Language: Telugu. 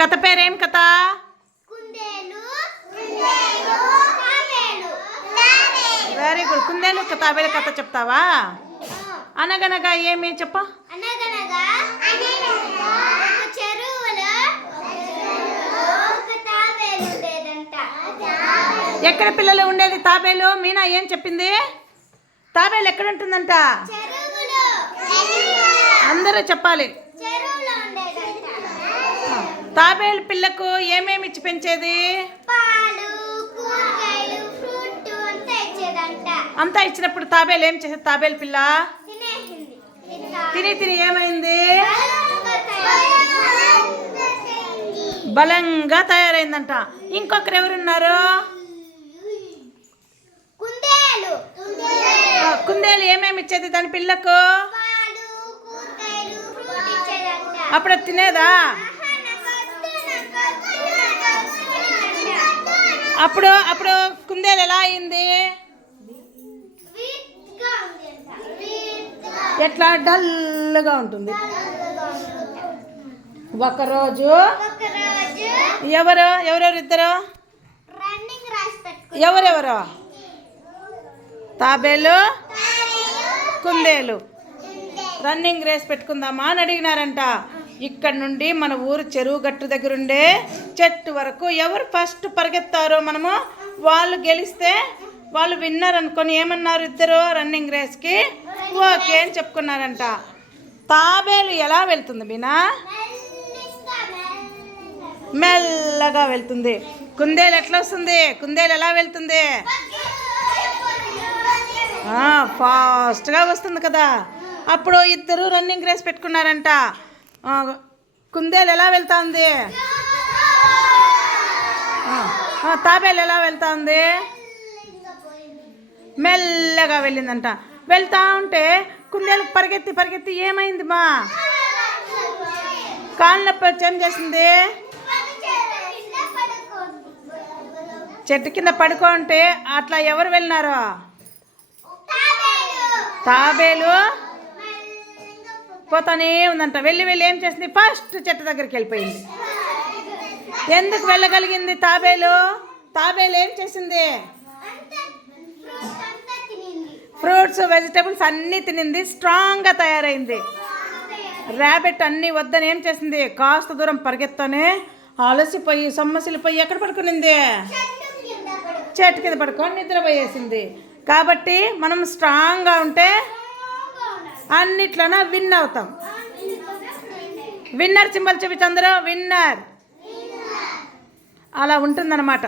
కథ పేరేం కథ? Very good. కుందేలు తాబేలు కథ చెప్తావా? అనగనగా ఏమి చెప్ప? ఎక్కడ పిల్లలు ఉండేది తాబేలు? మీనా ఏం చెప్పింది? తాబేలు ఎక్కడ ఉంటుందంట? అందరూ చెప్పాలి. తాబేలు పిల్లకు ఏమేమి ఇచ్చి పెంచేది? అంతా ఇచ్చినప్పుడు తాబేలు ఏం చేసేది? తాబేలు పిల్ల తిని తిని ఏమైంది? బలంగా తయారైందంట. ఇంకొకరు ఎవరున్నారు? కుందేలు ఏమేమి ఇచ్చేది దాని పిల్లకు? అప్పుడు తినేదా? అప్పుడు అప్పుడు కుందేలు ఎలా అయింది? ఎట్లా? డల్గా ఉంటుంది. ఒకరోజు ఎవరెవరు ఇద్దరు? ఎవరెవరు? తాబేలు కుందేలు రన్నింగ్ రేస్ పెట్టుకుందామా అని అడిగినారంట. ఇక్కడ నుండి మన ఊరు చెరువు గట్టు దగ్గర ఉండే చెట్టు వరకు ఎవరు ఫస్ట్ పరిగెత్తారో మనము వాళ్ళు గెలిస్తే వాళ్ళు విన్నర్ అనుకొని ఏమన్నారు ఇద్దరు రన్నింగ్ రేస్కి ఓకే అని చెప్పుకున్నారంట. తాబేలు ఎలా వెళ్తుంది మీనా? మెల్లగా వెళ్తుంది. కుందేలు ఎట్లా వస్తుంది? కుందేలు ఎలా వెళ్తుంది? ఫాస్ట్గా వస్తుంది కదా. అప్పుడు ఇద్దరు రన్నింగ్ రేస్ పెట్టుకున్నారంట. కుందేలు ఎలా వెళ్తా ఉంది? తాబేలు ఎలా వెళ్తా ఉంది? మెల్లగా వెళ్ళిందంట. వెళ్తా ఉంటే కుందేలు పరిగెత్తి పరిగెత్తి ఏమైంది మా? కాళ్ళ నొప్పి వచ్చి ఏం చేసింది? చెట్టు కింద పడుకుంటే అట్లా ఎవరు వెళ్ళినారు? తాబేలు పోతానే ఉందంట. వెళ్ళి వెళ్ళి ఏం చేసింది? ఫస్ట్ చెట్టు దగ్గరికి వెళ్ళిపోయింది. ఎందుకు వెళ్ళగలిగింది తాబేలు? తాబేలు ఏం చేసింది? ఫ్రూట్స్ వెజిటేబుల్స్ అన్నీ తినింది. స్ట్రాంగ్గా తయారైంది. ర్యాబిట్ అన్నీ వద్దని ఏం చేసింది? కాస్త దూరం పరిగెత్తనే అలసిపోయి సొమ్మసిలిపోయి ఎక్కడ పడుకునింది? చెట్టు కింద పడుకొని నిద్రపోయేసింది. కాబట్టి మనం స్ట్రాంగ్గా ఉంటే అన్నిట్లోనే విన్ అవుతాం. విన్నర్ సింబల్ చూపించు అందరూ. విన్నర్ అలా ఉంటుందన్నమాట.